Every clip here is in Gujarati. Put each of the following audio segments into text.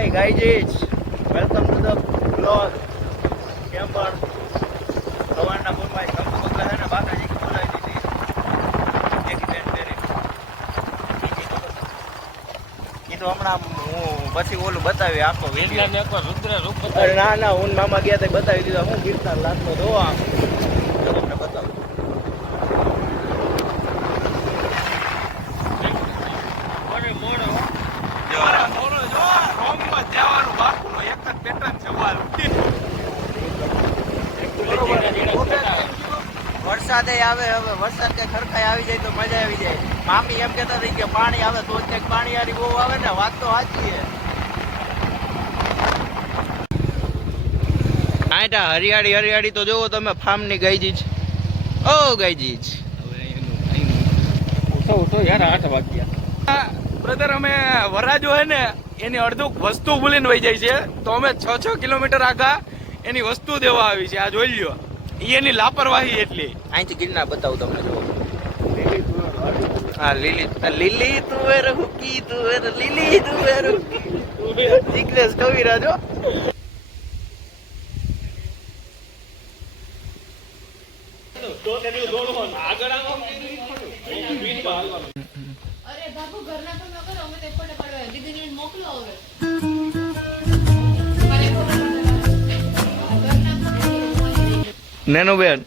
Hi guys, welcome to the blog. કેમ પણ સવારના પૂરમાં કંકુ બગલા છે ને બાકાજી બોલાવી દીધી એક બેન પહેરી. એ તો હમણાં હું પછી ઓલું બતાવી આખો વિડીયો. ના ના, હું મામા ગયા તો બતાવી દીધા. હું ગિરનાર લાગતો જો આમ તમને બતાવું. વરસાદે આવે, હવે વરસાદ કે ખરખાઈ આવી જાય તો મજા આવી જાય. મામી એમ કહેતા હતી કે પાણી આવે તો જ પાણી વાળી બહુ આવે ને. વાત તો સાચી છે. આટા હરિયાળી હરિયાળી તો જોવો તમે ફાર્મ ની ગાયજી છે. ઓ ગાયજી છે. યાર 8 વાગ્યા બ્રધર. અમે વરાજો હે ને એની અડધું વસ્તુ ભૂલીને વહી જાય છે, તો અમે 6 કિલોમીટર આગા એની વસ્તુ દેવા આવી છે. આ જોઈ લ્યો, એની લાપરવાહી એટલી. અહીંથી ગિરનાર બતાવું તમને. જો હા, લીલી લીલી તુવેર હુકી તુવેર, લીલી તુવેર જિગ્નેશ કવિરાજ. અરે બાપુ ઘરના પણ ન કરો, અમે તે ફોટો પાડવા દીદીને મોકલો. હવે નેનો બેન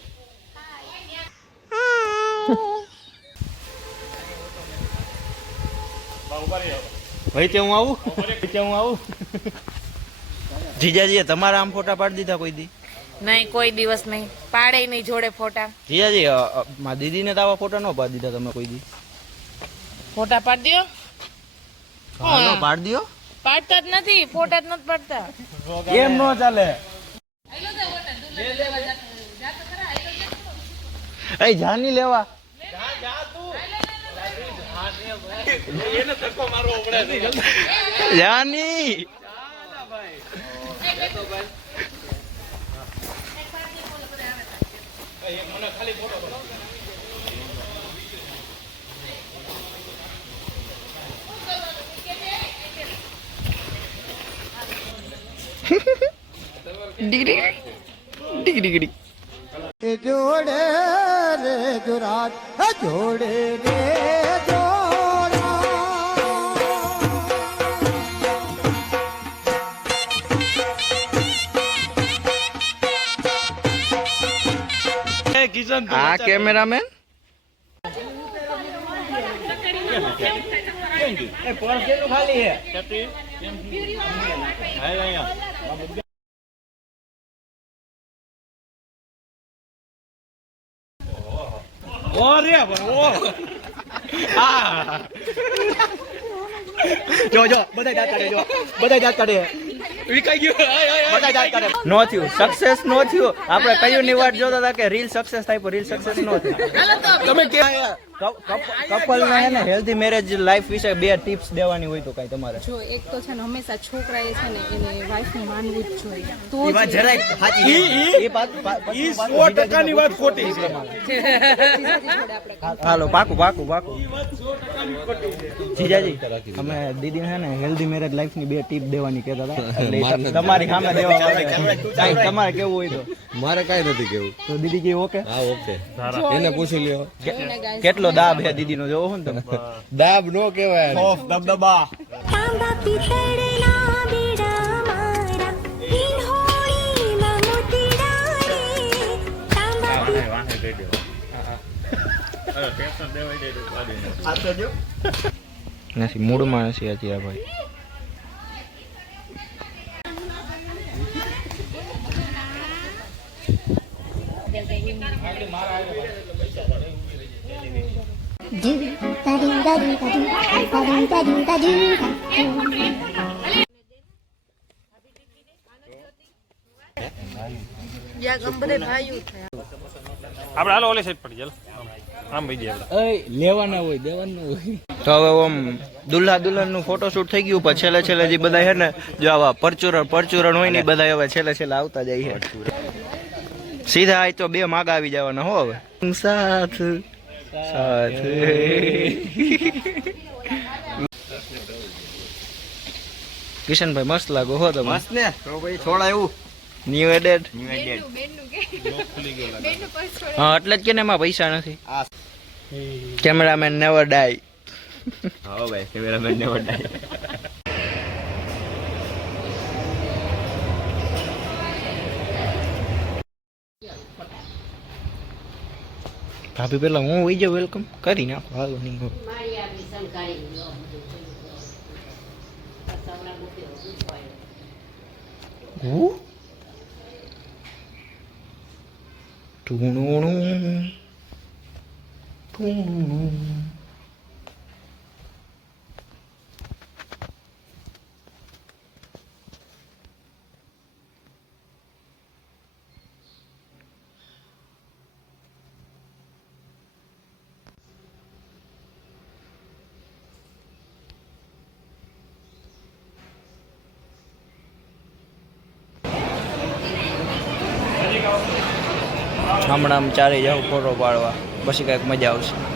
ભાઈ ત્યાં હું આવું, ત્યાં હું આવું. જીજાજી તમારા આમ ફોટા પાડી દીધા કોઈ દી? નહીં, કોઈ દિવસ નહીં પાડે નહીં જોડે ફોટા. જીજાજી મારા દીદીને તો આવા ફોટા ન પાડી દીધા તમે કોઈ દી? ફોટા પાડી દો. હા, પાડી દો. પાડતા જ નથી, ફોટા જ નથી પાડતા. એમ ન ચાલે. એ જાની લેવા જાની. જોડે રે જોરાટ જોડે રે આ કેમેરામેન ખાલી જો બધા દાંત કાઢે. જો બધા દાંત કાઢે. નો થયું, સક્સેસ નો થયું. આપણે કયું ની વાત જોતા હતા કે રીલ સક્સેસ થાય, પણ રીલ સક્સેસ નો થયું. તમે કપલ ને હે ને હેલ્ધી મેરેજ લાઈફ વિશે 2 ટિપ્સ દેવાની હોય તો કઈ તમારે? જો એક તો છે ને હંમેશા છોકરાએ છે ને એને વાઈફ ને માનવું જ જોઈએ. તો એ વાત જરાય સાચી છે. એ 100% ની વાત ખોટી છે. હાલો, પાકું પાકું પાકું. જીજાજી અમે દીદી હે ને હેલ્ધી મેરેજ લાઈફ ની 2 ટીપ દેવાની કહેતા હતા. તમારી સામે દેવા માટે કાઈ તમારે કેવું હોય તો? મારે કાઈ નથી કેવું. તો દીદી કે ઓકે? હા ઓકે. એને પૂછી લ્યો કેટલો દાબ હે દીદી નો, જોવો ને તમે. દાબ નો કહેવાય, ઓફ દબદબા. તાંબા પિતળના બીડા મારા હિંહોળીમાં મોતીડા રે તાંબા નથી મૂડમાં નથી હતી આ ભાઈ. આપણે હાલો ઓલી સાઈડ પડી ચાલો. આમ ભાઈ જાય લેવાના હોય દેવાના હોય. તો હવે આમ દુલ્હા દુલ્હન નું ફોટોશૂટ થઈ ગયું, પછી છેલ્લે છેલ્લે જે બધા છે ને જો આવા પરચુરણ હોય ને બધા હવે છેલ્લે છેલ્લે આવતા જાય છે. સીધા આ તો 2 માગા આવી જવાના હો હવે. સાથ સાથ કિશનભાઈ મસ્ત લાગો હો તમે મસ્ત ને તો ભાઈ થોડા એવું ન્યુ એડેડ બેનનું કે બેનનું પર્સ છોડે હા એટલે જ કે ને એમાં પૈસા નથી કેમેરામેન નેવર ડાય હા ભાઈ કેમેરામેન ને વડાય ભાભી પેલા હું હોઈ જાઉં વેલકમ કરી નાખો હાલો નહીં હો ટુણુણું ટુણુણું હમણાં ચારે જાવ ફોટો પાડવા પછી કાંઈક મજા આવશે